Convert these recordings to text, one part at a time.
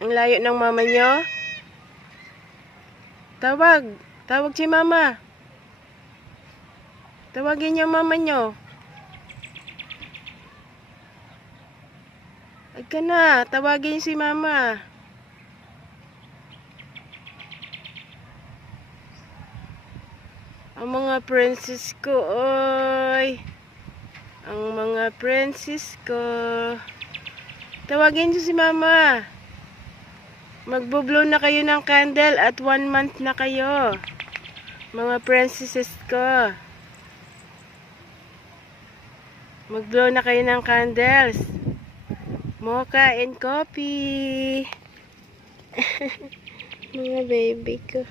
Ang layo ng mama nyo? Tawag. Tawag si mama. Tawagin niyo mama nyo. Ay ka na. Tawagin si mama. Ang mga princess ko, oy. Ang mga princess ko. Tawagin niyo si mama. Magbo-blow na kayo ng candle at 1 month na kayo. Mga princesses ko. Mag-blow na kayo ng candles. Mocha and coffee. Mga baby ko.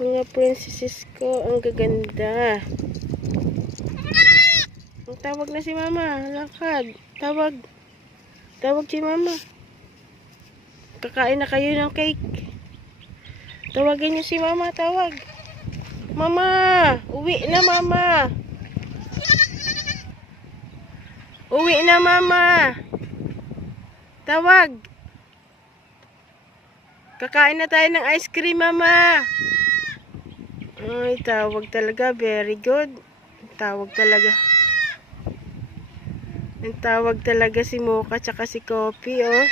Mga princesses ko. Ang gaganda. Ang tawag na si mama. Lakad. Tawag. Tawag si mama. Kakain na kayo ng cake. Tawagin niyo si mama. Tawag. Mama. Uwi na mama. Uwi na mama. Tawag. Kakain na tayo ng ice cream mama. Ay, tawag talaga. Very good. Tawag talaga. Ang tawag talaga si Mocha tsaka si Coffee, oh.